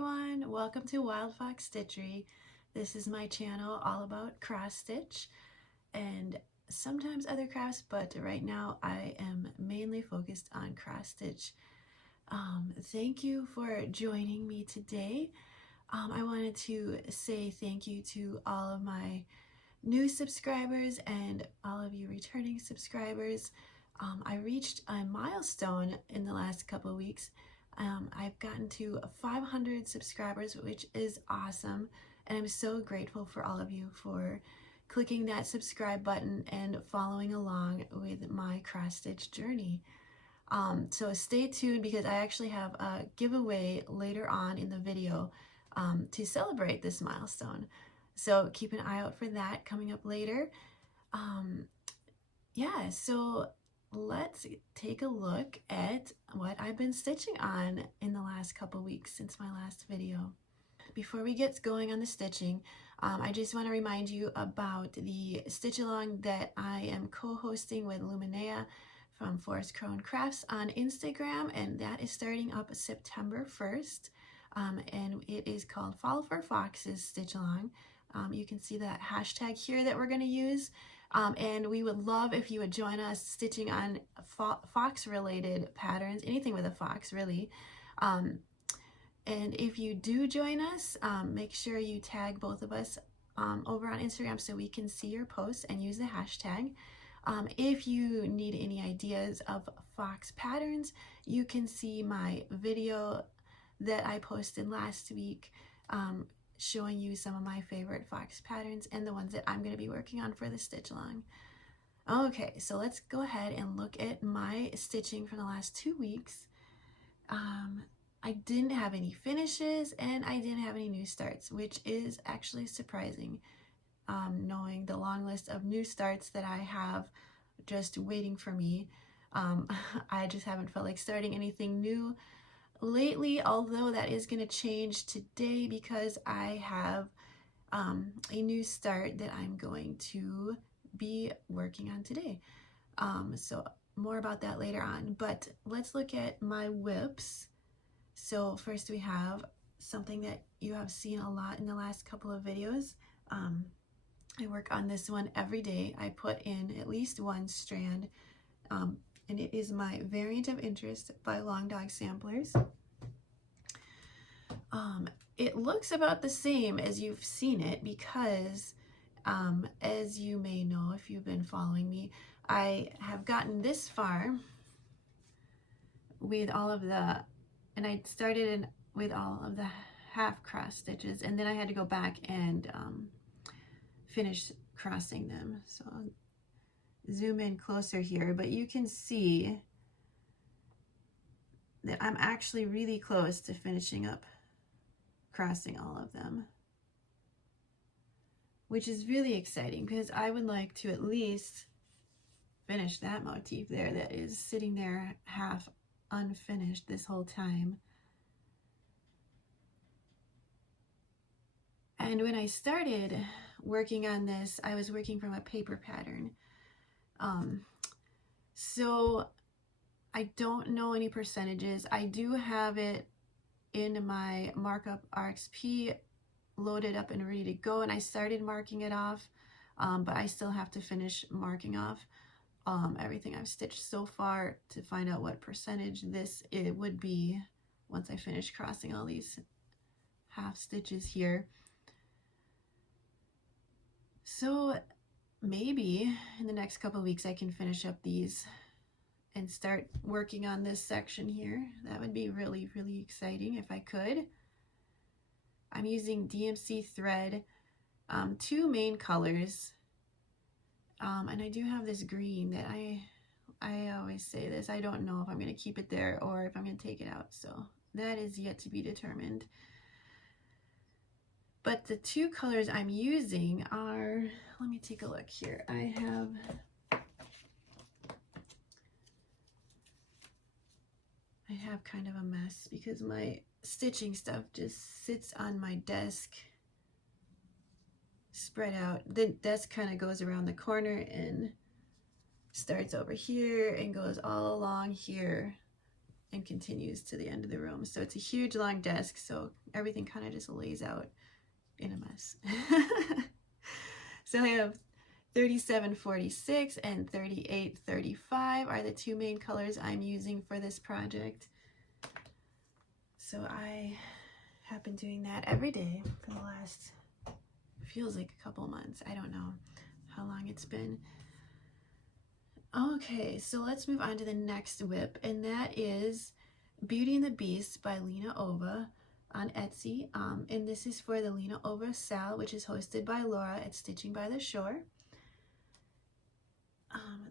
everyone, welcome to wildfoxstitchery. This is my channel all about cross stitch and sometimes other crafts, but right now I am mainly focused on cross stitch. Thank you for joining me today. I wanted to say thank you to all of my new subscribers and all of you returning subscribers. I reached a milestone in the last couple of weeks. I've gotten to 500 subscribers, which is awesome, and I'm so grateful for all of you for clicking that subscribe button and following along with my cross stitch journey. So stay tuned because I actually have a giveaway later on in the video to celebrate this milestone. So keep an eye out for that coming up later. Yeah, so let's take a look at what I've been stitching on in the last couple weeks since my last video. Before we get going on the stitching, I just want to remind you about the stitch along that I am co-hosting with Luminea from Forest Crone Crafts on Instagram, and that is starting up September 1st, and it is called Fall for Foxes Stitch Along. You can see that hashtag here that we're going to use. And we would love if you would join us stitching on fox related patterns, anything with a fox really. And if you do join us, make sure you tag both of us over on Instagram so we can see your posts and use the hashtag. If you need any ideas of fox patterns, you can see my video that I posted last week showing you some of my favorite fox patterns and the ones that I'm going to be working on for the stitch along. Okay, so let's go ahead and look at my stitching for the last 2 weeks. I didn't have any finishes and I didn't have any new starts, which is actually surprising, knowing the long list of new starts that I have just waiting for me. I just haven't felt like starting anything new lately, although that is going to change today because I have a new start that I'm going to be working on today. So more about that later on, but let's look at my WIPs. So first we have something that you have seen a lot in the last couple of videos. I work on this one every day. I put in at least one strand, and it is my variant of interest by Long Dog Samplers. It looks about the same as you've seen it because, as you may know if you've been following me, I have gotten this far with all of the, and I started with all of the half cross stitches, and then I had to go back and finish crossing them. So I'll zoom in closer here, but you can see that I'm actually really close to finishing up crossing all of them, which is really exciting because I would like to at least finish that motif there that is sitting there half unfinished this whole time. And when I started working on this, I was working from a paper pattern. So I don't know any percentages. I do have it in my markup RXP loaded up and ready to go, and I started marking it off, but I still have to finish marking off everything I've stitched so far to find out what percentage it would be once I finish crossing all these half stitches here. So maybe in the next couple of weeks I can finish up these and start working on this section here. That would be really, really exciting if I could. I'm using DMC thread, 2 main colors, and I do have this green that I always say this, I don't know if I'm going to keep it there or if I'm going to take it out, so that is yet to be determined. But the 2 colors I'm using are, let me take a look here. I have kind of a mess because my stitching stuff just sits on my desk spread out. The desk kind of goes around the corner and starts over here and goes all along here. and continues to the end of the room. So it's a huge long desk, so everything kind of just lays out in a mess. So I have 3746 and 3835 are the two main colors I'm using for this project. So I have been doing that every day for the last, feels like a couple months. I don't know how long it's been. Okay, so let's move on to the next WIP, and that is Beauty and the Beast by LinaOva on Etsy. And this is for the LinaOva sale, which is hosted by Laura at Stitching by the Shore.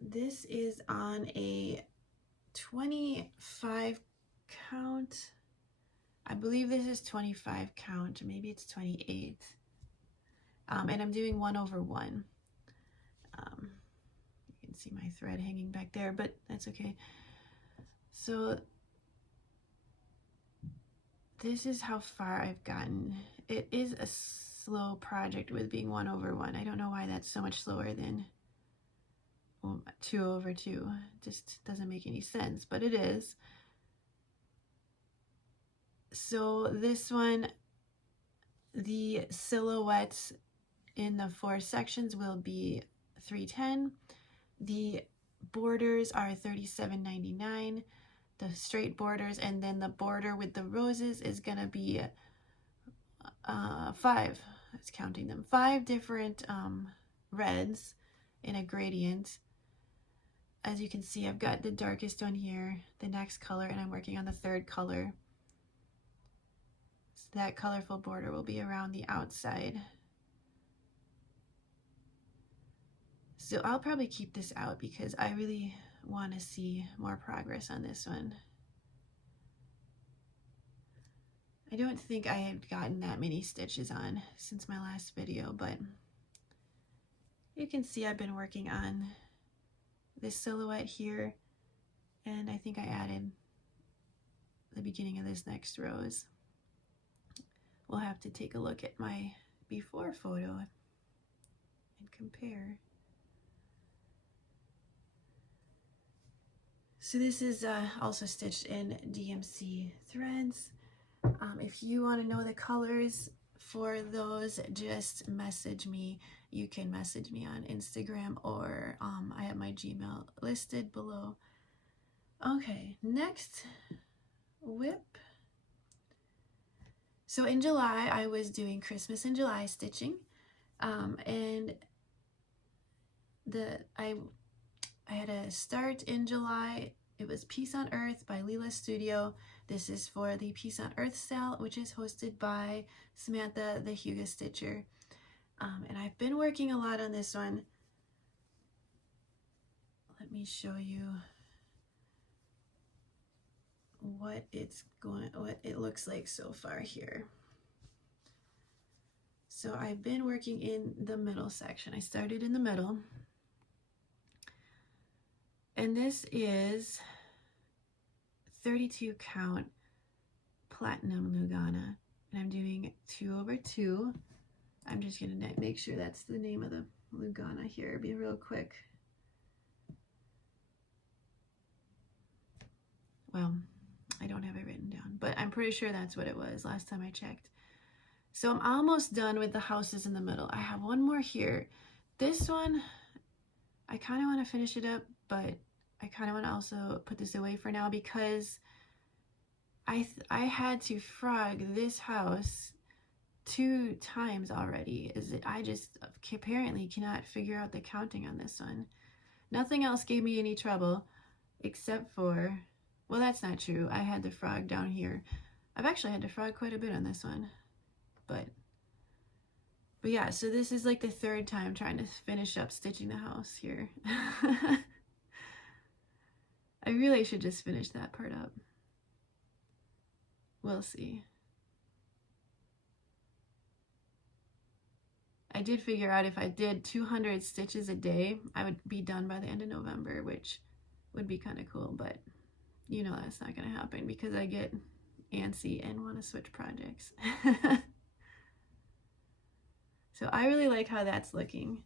This is on a 25 count. I believe this is 25 count, maybe it's 28. And I'm doing 1/1. You can see my thread hanging back there, but that's okay. So this is how far I've gotten. It is a slow project with being 1/1. I don't know why that's so much slower than 2/2. Just doesn't make any sense, but it is. So this one, the silhouettes in the 4 sections will be $3.10. The borders are $37.99. The straight borders, and then the border with the roses is gonna be 5. I was counting them. 5 different reds in a gradient. As you can see, I've got the darkest one here, the next color, and I'm working on the 3rd color. So that colorful border will be around the outside. So I'll probably keep this out because I really want to see more progress on this one. I don't think I have gotten that many stitches on since my last video, but you can see I've been working on this silhouette here, and I think I added the beginning of this next rose. We'll have to take a look at my before photo and compare. So this is also stitched in DMC threads. If you want to know the colors for those, just message me. You can message me on Instagram, or I have my Gmail listed below. Okay, next WIP. So in July, I was doing Christmas in July stitching, and I had a start in July. It was Peace on Earth by Lila Studio. This is for the Peace on Earth sale, which is hosted by Samantha, the Huga Stitcher. And I've been working a lot on this one. Let me show you what it looks like so far here. So I've been working in the middle section. I started in the middle. And this is 32 count platinum Lugana, and I'm doing 2/2. I'm just gonna make sure that's the name of the Lugana here. Be real quick. Well, I don't have it written down, but I'm pretty sure that's what it was last time I checked. So I'm almost done with the houses in the middle. I have one more here. This one, I kind of want to finish it up, but I kind of want to also put this away for now because I had to frog this house 2 times already. I just apparently cannot figure out the counting on this one. Nothing else gave me any trouble except for, well, that's not true. I had to frog down here. I've actually had to frog quite a bit on this one, but yeah, so this is like the 3rd time trying to finish up stitching the house here. I really should just finish that part up. We'll see. I did figure out if I did 200 stitches a day, I would be done by the end of November, which would be kind of cool, but you know that's not going to happen because I get antsy and want to switch projects. So I really like how that's looking.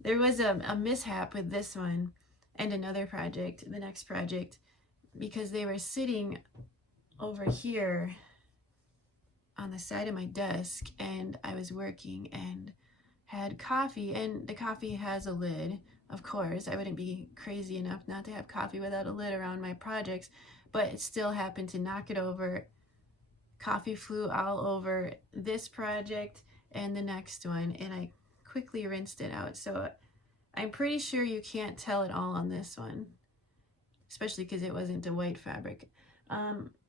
There was a mishap with this one and another project, the next project. because they were sitting over here on the side of my desk, and I was working and had coffee, and the coffee has a lid. Of course, I wouldn't be crazy enough not to have coffee without a lid around my projects, but it still happened to knock it over. Coffee flew all over this project and the next one, and I quickly rinsed it out. So I'm pretty sure you can't tell it all on this one, especially because it wasn't a white fabric.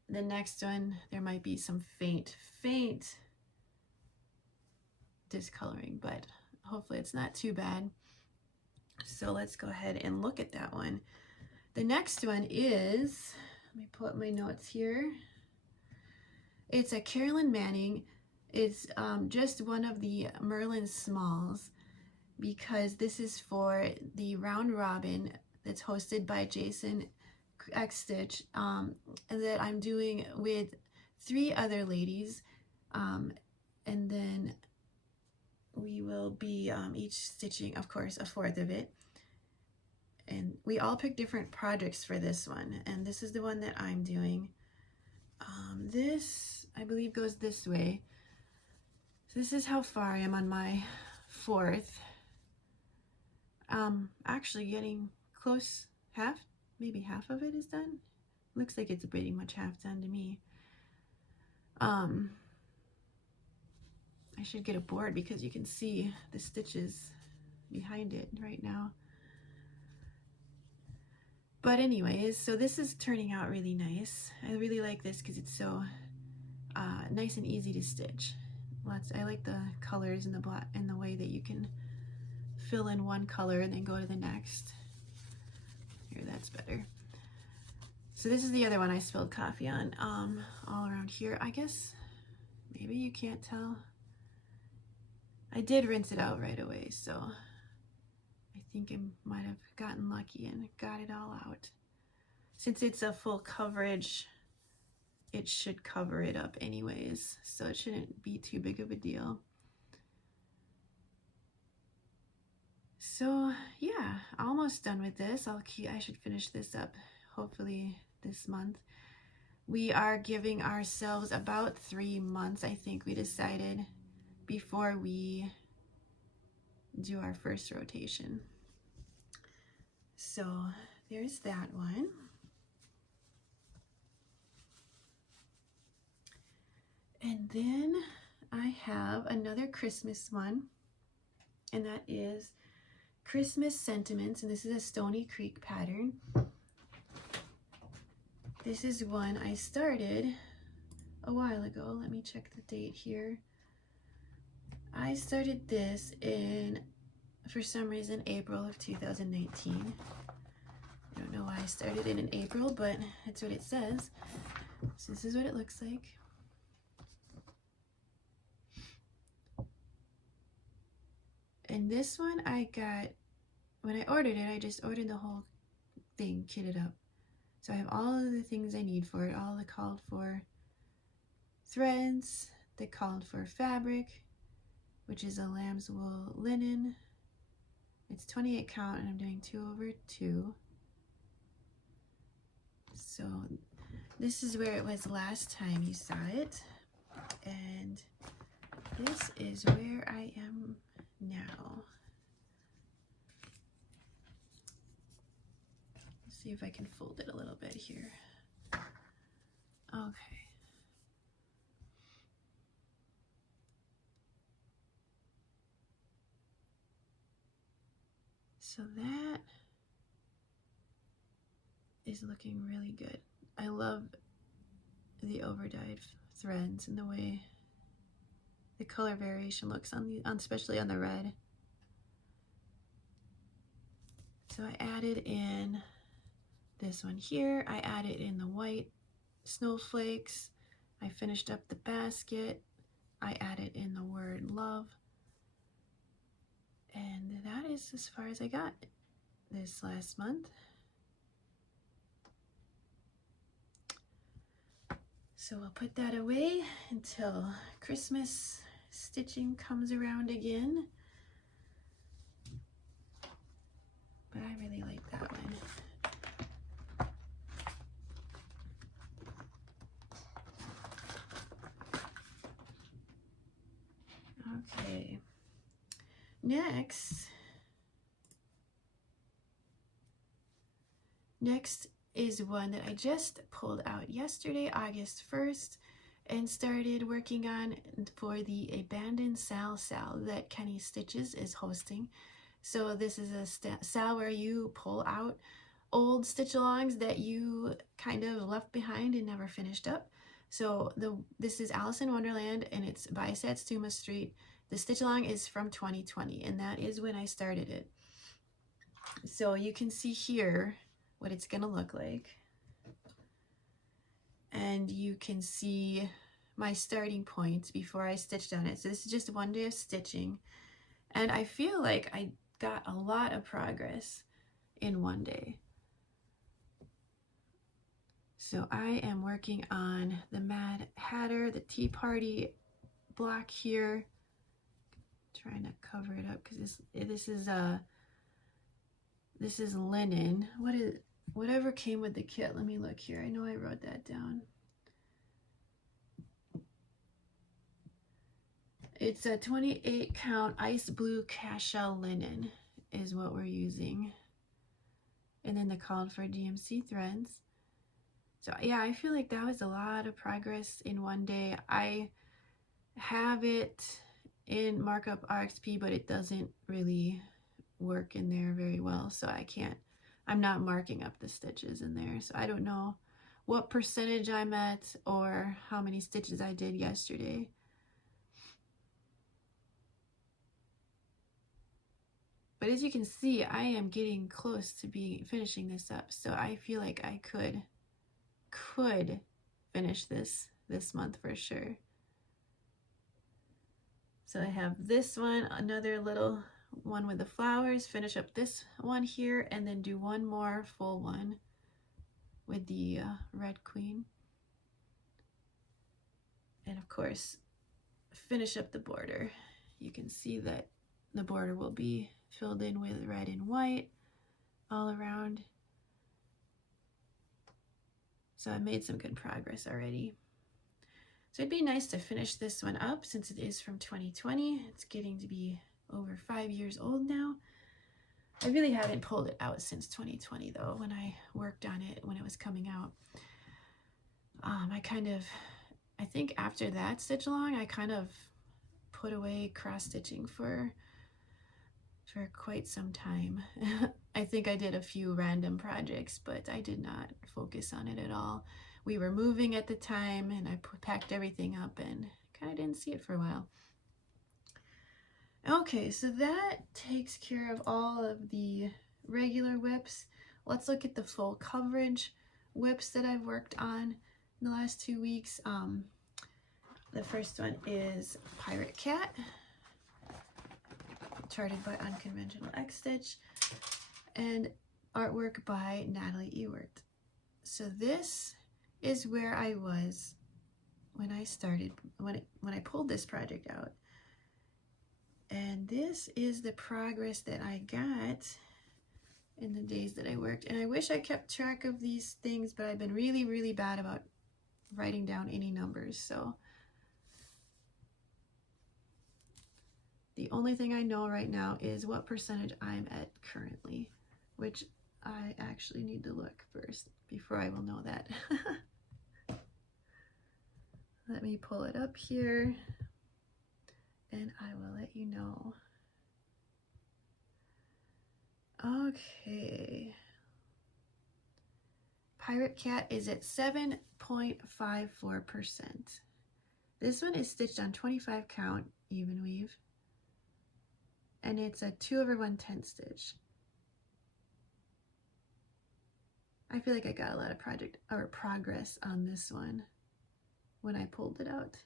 The next one, there might be some faint discoloring, but hopefully it's not too bad. So let's go ahead and look at that one. The next one is, let me pull up my notes here. It's a Carolyn Manning. It's just one of the Merlin Smalls, because this is for the round robin that's hosted by UnconventionalXstitch, and that I'm doing with 3 other ladies, and then we will be each stitching, of course, a 1/4 of it. And we all pick different projects for this one, and this is the one that I'm doing. This, I believe, goes this way. So this is how far I am on my 4th. Actually getting close, maybe half of it is done. Looks like it's pretty much half done to me. I should get a board because you can see the stitches behind it right now. But anyways, so this is turning out really nice. I really like this because it's so nice and easy to stitch. I like the colors and the way that you can fill in one color and then go to the next. Here, that's better. So this is the other one I spilled coffee on, all around here. I guess maybe you can't tell. I did rinse it out right away, so I think I might have gotten lucky and got it all out. Since it's a full coverage, it should cover it up anyways, so it shouldn't be too big of a deal. So yeah, almost done with this. I should finish this up hopefully this month. We are giving ourselves about 3 months, I think we decided, before we do our first rotation. So there's that one. And then I have another Christmas one, and that is Christmas Sentiments, and this is a Stoney Creek pattern. This is one I started a while ago. Let me check the date here. I started this in, for some reason, April of 2019. I don't know why I started it in April, but that's what it says. So this is what it looks like. And this one I got, when I ordered it, I just ordered the whole thing kitted up. So I have all of the things I need for it, all the called for threads, the called for fabric, which is a lamb's wool linen. It's 28 count and I'm doing 2/2. So this is where it was last time you saw it. And this is where I am now. Let's see if I can fold it a little bit here. Okay. So that is looking really good. I love the overdyed threads and the way the color variation looks especially on the red. So I added in this one here. I added in the white snowflakes. I finished up the basket. I added in the word love. And that is as far as I got this last month. So I'll put that away until Christmas stitching comes around again. But I really like that one. Next is one that I just pulled out yesterday, August 1st, and started working on for the Abandoned Sal that Kenny Stitches is hosting. So this is a sal where you pull out old stitch-alongs that you kind of left behind and never finished up. So this is Alice in Wonderland, and it's by Satsuma Street. The stitch-along is from 2020, and that is when I started it. So you can see here what it's gonna look like. And you can see my starting point before I stitched on it. So this is just one day of stitching. And I feel like I got a lot of progress in one day. So I am working on the Mad Hatter, the Tea Party block here. Trying to cover it up because this is linen. Whatever came with the kit. Let me look here. I know I wrote that down. It's a 28 count ice blue cashel linen is what we're using. And then they called for DMC threads. So yeah, I feel like that was a lot of progress in one day. I have it in markup RXP, but it doesn't really work in there very well. So I'm not marking up the stitches in there. So I don't know what percentage I'm at or how many stitches I did yesterday. But as you can see, I am getting close to finishing this up. So I feel like I could finish this month for sure. So I have this one, another little one with the flowers, finish up this one here, and then do one more full one with the Red Queen. And of course, finish up the border. You can see that the border will be filled in with red and white all around. So I made some good progress already. So it'd be nice to finish this one up since it is from 2020. It's getting to be over 5 years old now. I really haven't pulled it out since 2020 though, when I worked on it when it was coming out. I think after that stitch along, I kind of put away cross stitching for quite some time. I think I did a few random projects, but I did not focus on it at all. We were moving at the time and I packed everything up and kind of didn't see it for a while. Okay, so that takes care of all of the regular WIPs. Let's look at the full coverage WIPs that I've worked on in the last 2 weeks. The first one is Pirate Cat, charted by UnconventionalXstitch, and artwork by Natalie Ewert. So this is where I was when I started, when I pulled this project out. And this is the progress that I got in the days that I worked. And I wish I kept track of these things, but I've been really, really bad about writing down any numbers. So the only thing I know right now is what percentage I'm at currently, which I actually need to look first before I will know that. Let me pull it up here and I will let you know. Okay. Pirate Cat is at 7.54%. This one is stitched on 25 count even weave. And it's a 2/110 stitch. I feel like I got a lot of progress on this one when I pulled it out.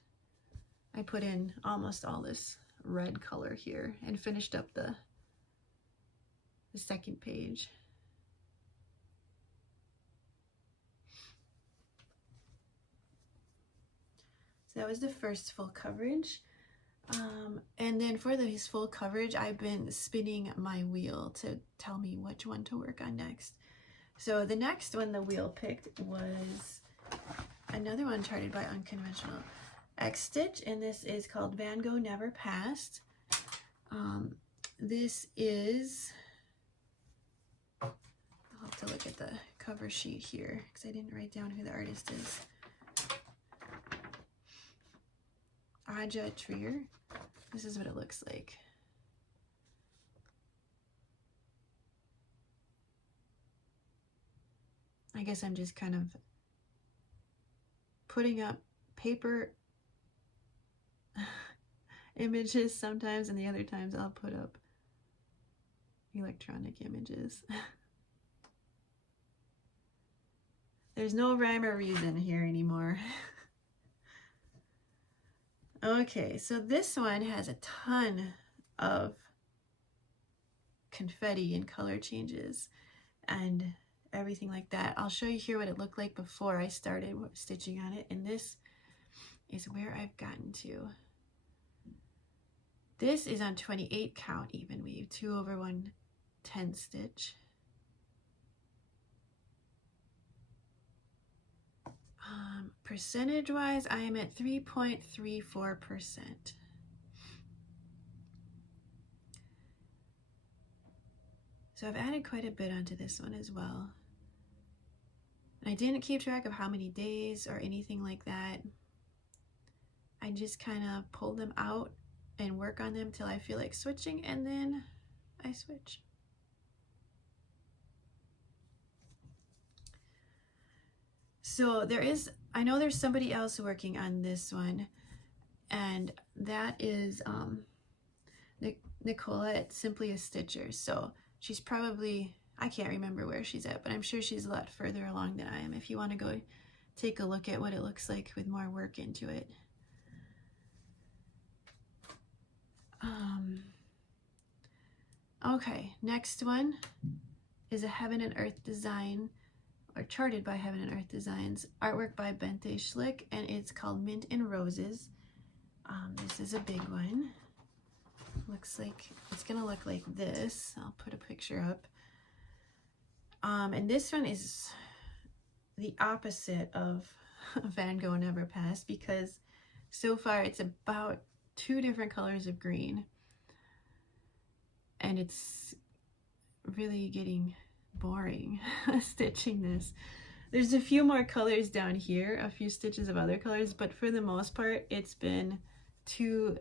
I put in almost all this red color here and finished up the second page. So that was the first full coverage. And then for this full coverage, I've been spinning my wheel to tell me which one to work on next. So the next one the wheel picked was another one charted by UnconventionalXstitch, and this is called Van Gogh Never Passed. this is, I'll have to look at the cover sheet here because I didn't write down who the artist is. Aja Trier. This is what it looks like. I guess I'm just kind of putting up paper images sometimes, and the other times I'll put up electronic images. There's no rhyme or reason here anymore. Okay, so this one has a ton of confetti and color changes and everything like that. I'll show you here what it looked like before I started stitching on it, and this is where I've gotten to. This is on 28 count even weave, 2/110 stitch. Percentage wise, I am at 3.34%. So I've added quite a bit onto this one as well. And I didn't keep track of how many days or anything like that. I just kind of pull them out and work on them till I feel like switching, and then I switch. So there is, I know there's somebody else working on this one, and that is Nicola at Simply a Stitcher. So she's probably, I can't remember where she's at, but I'm sure she's a lot further along than I am if you want to go take a look at what it looks like with more work into it. Okay, next one is a Heaven and Earth design, or charted by Heaven and Earth Designs, artwork by Bente Schlick, and it's called Mint and Roses. This is a big one. Looks like it's gonna look like this. I'll put a picture up. And this one is the opposite of Van Gogh Never Passed, because so far it's about 2 different colors of green, and it's really getting boring stitching this. There's a few more colors down here, a few stitches of other colors, but for the most part it's been 2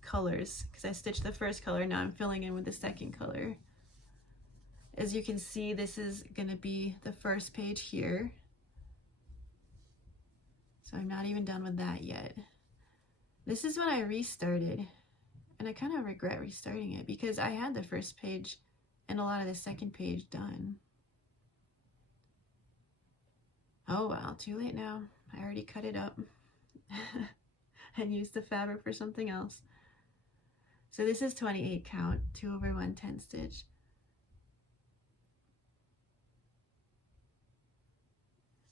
colors because I stitched the first color. Now I'm filling in with the second color. As you can see, this is going to be the first page here, so I'm not even done with that yet. This is when I restarted, and I kind of regret restarting it because I had the first page and a lot of the second page done. Oh well, too late now. I already cut it up and used the fabric for something else. So this is 28 count, 2/110 stitch.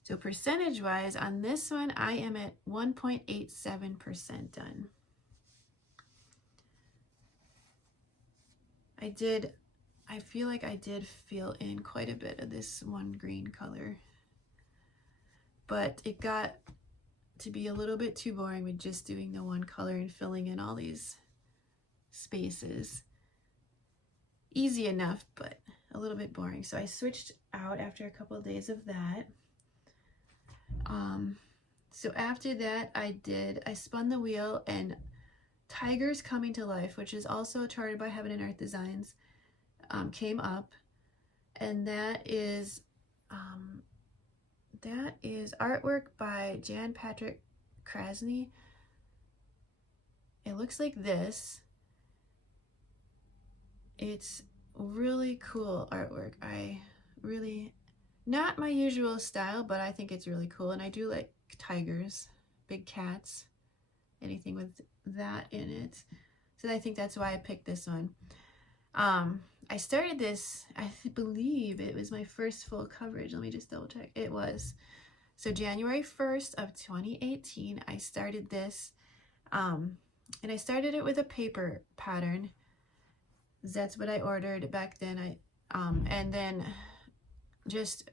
So percentage wise on this one, I am at 1.87% done. I feel like I did fill in quite a bit of this one green color, but it got to be a little bit too boring with just doing the one color and filling in all these spaces. Easy enough, but a little bit boring. So I switched out after a couple of days of that. So after that I spun the wheel, and Tigers Coming to Life, which is also charted by Heaven and Earth Designs, came up, and that is artwork by Patrik Krasny. It looks like this. It's really cool artwork. Not my usual style, but I think it's really cool, and I do like tigers, big cats, anything with that in it. So I think that's why I picked this one. I started this, I believe it was my first full coverage. Let me just double check. It was. So January 1st of 2018, I started this, and I started it with a paper pattern. That's what I ordered back then. And then just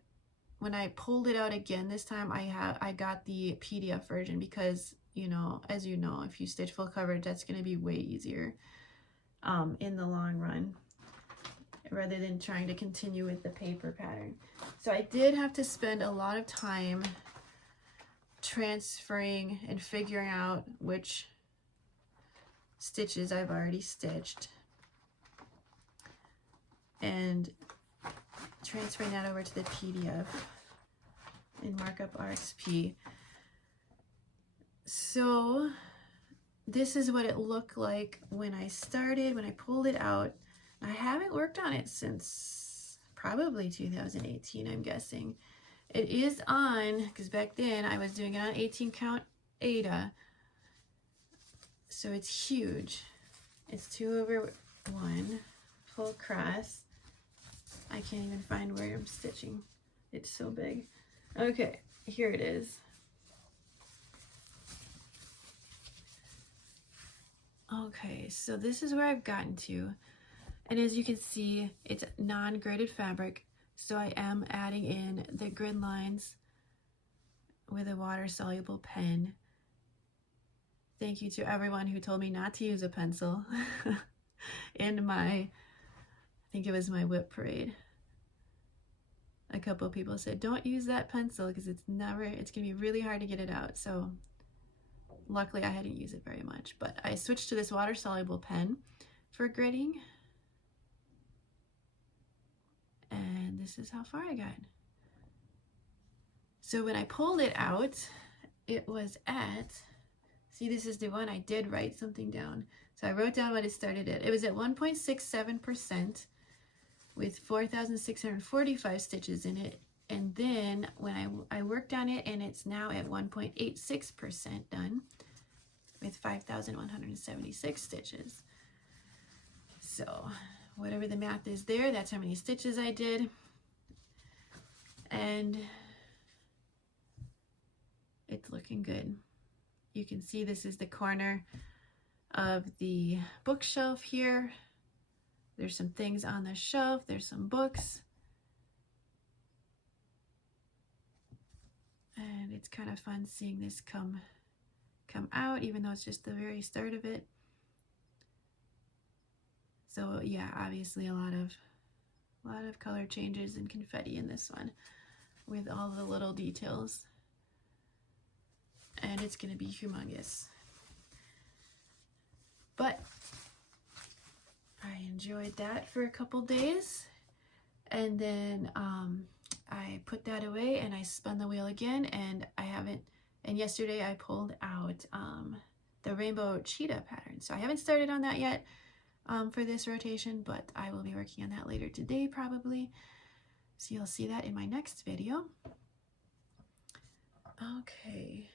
when I pulled it out again this time, I got the PDF version because, you know, as you know, if you stitch full coverage, that's going to be way easier. in the long run, rather than trying to continue with the paper pattern. So I did have to spend a lot of time transferring and figuring out which stitches I've already stitched and transferring that over to the PDF in Markup RXP. So this is what it looked like when I started, when I pulled it out. I haven't worked on it since probably 2018, I'm guessing. It is on, because back then I was doing it on 18 count Aida. So it's huge. It's 2/1 full cross. I can't even find where I'm stitching. It's so big. Okay, here it is. Okay, so this is where I've gotten to. And as you can see, it's non-graded fabric. So I am adding in the grid lines with a water-soluble pen. Thank you to everyone who told me not to use a pencil in my, I think it was my WIP parade. A couple of people said, don't use that pencil because it's gonna be really hard to get it out. So luckily I hadn't used it very much, but I switched to this water-soluble pen for gridding. And this is how far I got. So when I pulled it out, it was at, see, this is the one I did write something down. So I wrote down what it started at. It was at 1.67% with 4,645 stitches in it. And then when I worked on it, and it's now at 1.86% done with 5,176 stitches. So whatever the math is there, that's how many stitches I did. And it's looking good. You can see this is the corner of the bookshelf here. There's some things on the shelf. There's some books. And it's kind of fun seeing this come out, even though it's just the very start of it. So yeah, obviously a lot of color changes and confetti in this one with all the little details. And it's gonna be humongous. But I enjoyed that for a couple days, and then I put that away and I spun the wheel again, and and yesterday I pulled out the rainbow cheetah pattern. So I haven't started on that yet for this rotation, but I will be working on that later today probably. So you'll see that in my next video. Okay.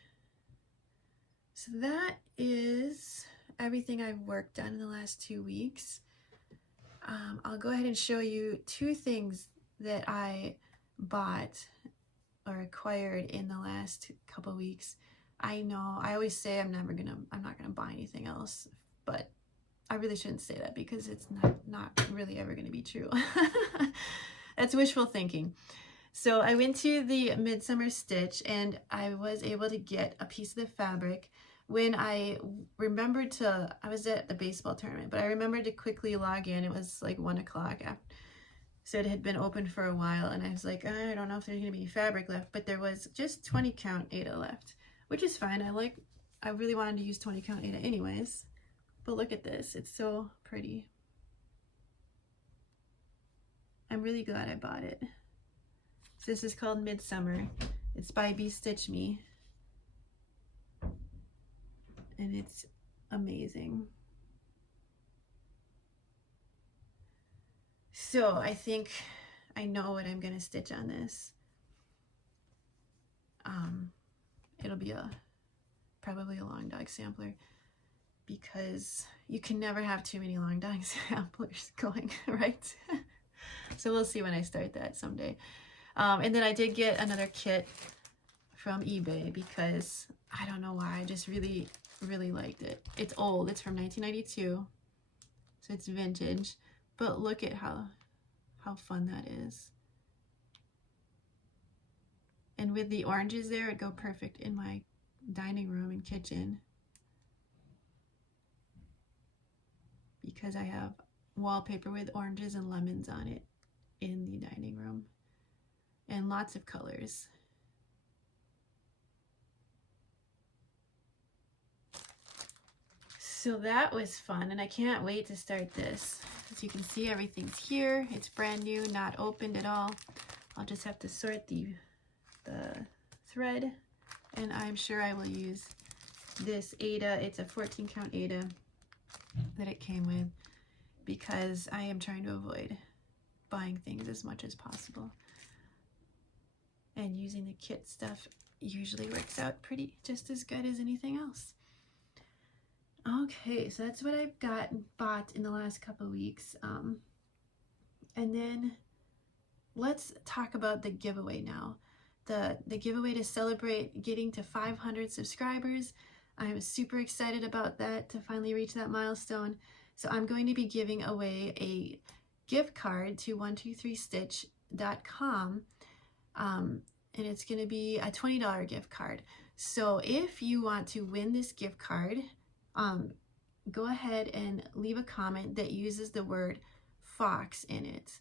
So that is everything I've worked on in the last 2 weeks. I'll go ahead and show you two things that I bought or acquired in the last couple weeks. I know I always say I'm not gonna buy anything else, but I really shouldn't say that because it's not really ever gonna be true. That's wishful thinking. So I went to the Midsummer Stitch and I was able to get a piece of the fabric when I remembered to, I was at the baseball tournament, but I remembered to quickly log in. It was like 1 o'clock. So it had been open for a while, and I was like, I don't know if there's gonna be fabric left, but there was just 20 count Aida left, which is fine. I really wanted to use 20 count Aida anyways, but look at this. It's so pretty. I'm really glad I bought it. So this is called Midsummer. It's by Be Stitch Me. And it's amazing. So I think I know what I'm gonna stitch on this. It'll be probably a long dog sampler, because you can never have too many long dog samplers going, right? So we'll see when I start that someday. And then I did get another kit from eBay because I don't know why, I just really liked it. It's old, it's from 1992, so it's vintage, but look at how fun that is. And with the oranges there, it'd go perfect in my dining room and kitchen. because I have wallpaper with oranges and lemons on it in the dining room, and lots of colors. So that was fun, and I can't wait to start this. As you can see, everything's here. It's brand new, not opened at all. I'll just have to sort the thread, and I'm sure I will use this Aida. It's a 14 count Aida that it came with, because I am trying to avoid buying things as much as possible. And using the kit stuff usually works out pretty just as good as anything else. Okay, so that's what I've bought in the last couple of weeks. And then let's talk about the giveaway now. The giveaway to celebrate getting to 500 subscribers. I'm super excited about that, to finally reach that milestone. So I'm going to be giving away a gift card to 123stitch.com. And it's going to be a $20 gift card. So if you want to win this gift card, go ahead and leave a comment that uses the word fox in it.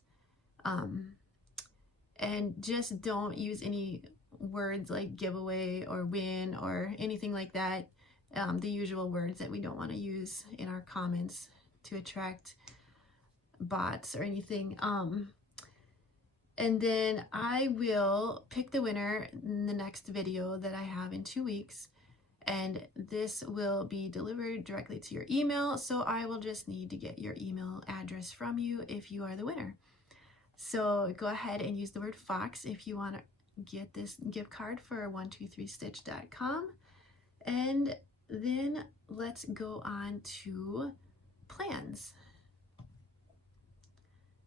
And just don't use any words like giveaway or win or anything like that. The usual words that we don't want to use in our comments to attract bots or anything. And then I will pick the winner in the next video that I have in 2 weeks. And this will be delivered directly to your email. So I will just need to get your email address from you if you are the winner. So go ahead and use the word fox if you want to get this gift card for 123stitch.com. And then let's go on to plans.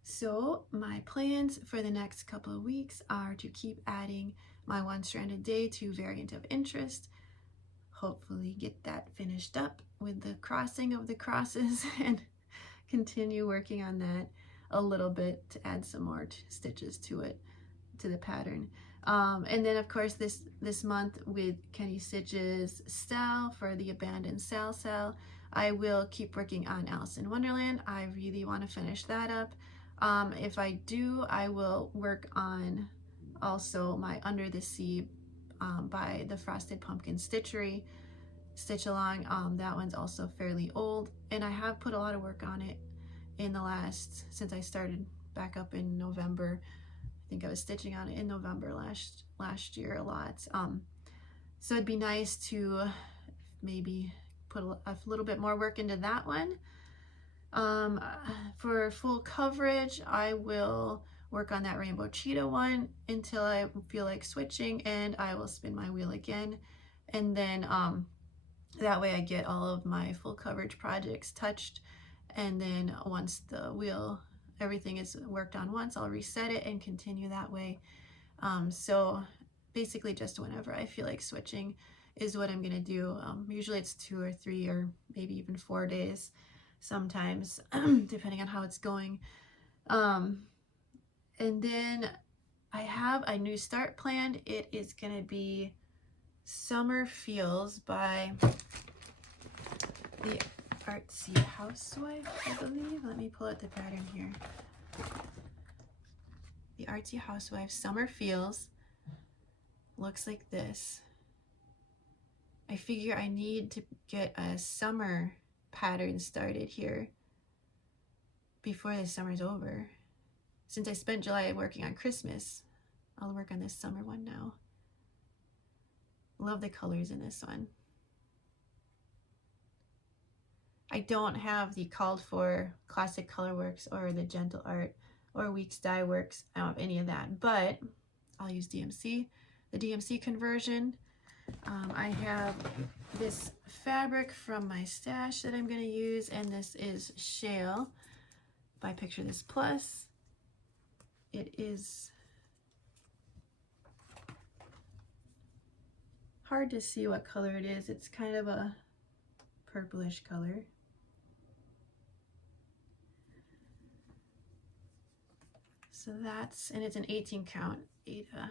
So my plans for the next couple of weeks are to keep adding my one stranded day to variant of interest. Hopefully get that finished up with the crossing of the crosses and continue working on that a little bit to add some more stitches to it, to the pattern. And then of course this month with Kenny Stitch's style for the abandoned Sal, I will keep working on Alice in Wonderland. I really want to finish that up. If I do, I will work on also my Under the Sea by the Frosted Pumpkin Stitchery stitch along. That one's also fairly old, and I have put a lot of work on it in the since I started back up in November. I think I was stitching on it in November last year a lot. So it'd be nice to maybe put a little bit more work into that one. For full coverage, I will work on that Rainbow Cheetah one until I feel like switching, and I will spin my wheel again. And then that way I get all of my full coverage projects touched, and then once the wheel, everything is worked on once, I'll reset it and continue that way. So basically just whenever I feel like switching is what I'm gonna do. Usually it's 2 or 3 or maybe even 4 days sometimes, depending on how it's going. And then I have a new start planned. It is gonna be Summer Feels by the Artsy Housewife, I believe. Let me pull out the pattern here. The Artsy Housewife Summer Feels looks like this. I figure I need to get a summer pattern started here before the summer's over. Since I spent July working on Christmas, I'll work on this summer one now. Love the colors in this one. I don't have the called for Classic Colorworks or the Gentle Art or Weeks Dye Works. I don't have any of that, but I'll use DMC, the DMC conversion. I have this fabric from my stash that I'm going to use, and this is Shale by Picture This Plus. It is hard to see what color it is. It's kind of a purplish color. So that's, and it's an 18 count Aida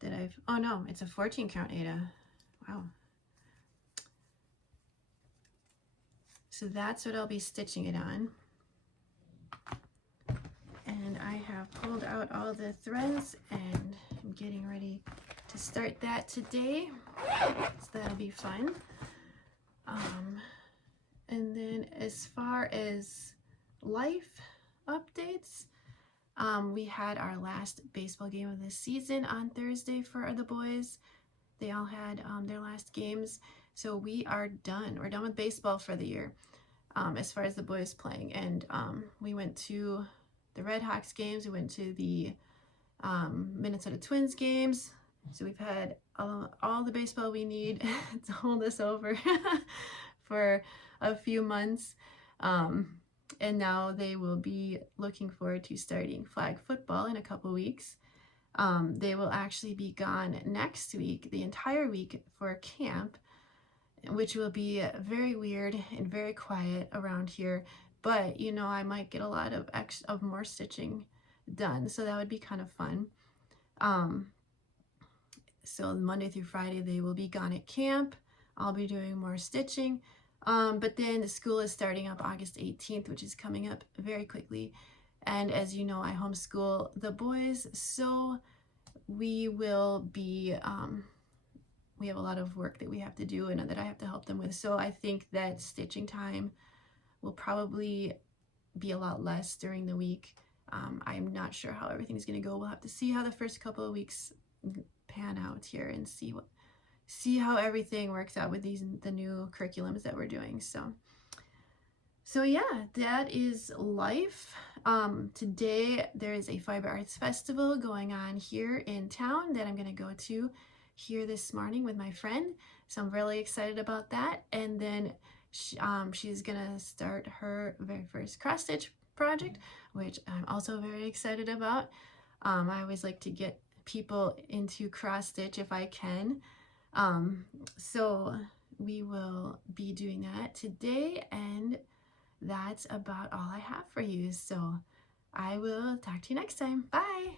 that I've, oh no, it's a 14 count Aida. Wow. So that's what I'll be stitching it on. And I have pulled out all the threads and I'm getting ready to start that today. So that'll be fun. And then as far as life updates, we had our last baseball game of the season on Thursday for the boys. They all had their last games. So we are done. We're done with baseball for the year as far as the boys playing. And we went to the Red Hawks games. We went to the Minnesota Twins games. So we've had all the baseball we need to hold us over for a few months. And now they will be looking forward to starting flag football in a couple weeks. They will actually be gone next week, the entire week, for camp, which will be very weird and very quiet around here. But, you know, I might get a lot of more stitching done, so that would be kind of fun. So Monday through Friday, they will be gone at camp. I'll be doing more stitching. But then the school is starting up August 18th, which is coming up very quickly. And as you know, I homeschool the boys, so we will be, we have a lot of work that we have to do and that I have to help them with. So I think that stitching time will probably be a lot less during the week. I'm not sure how everything's going to go. We'll have to see how the first couple of weeks pan out here and see how everything works out with the new curriculums that we're doing. So yeah, that is life. Today there is a Fiber Arts Festival going on here in town that I'm going to go to here this morning with my friend. So I'm really excited about that. And then she's going to start her very first cross stitch project, which I'm also very excited about. I always like to get people into cross stitch if I can. So we will be doing that today, and that's about all I have for you. So I will talk to you next time. Bye!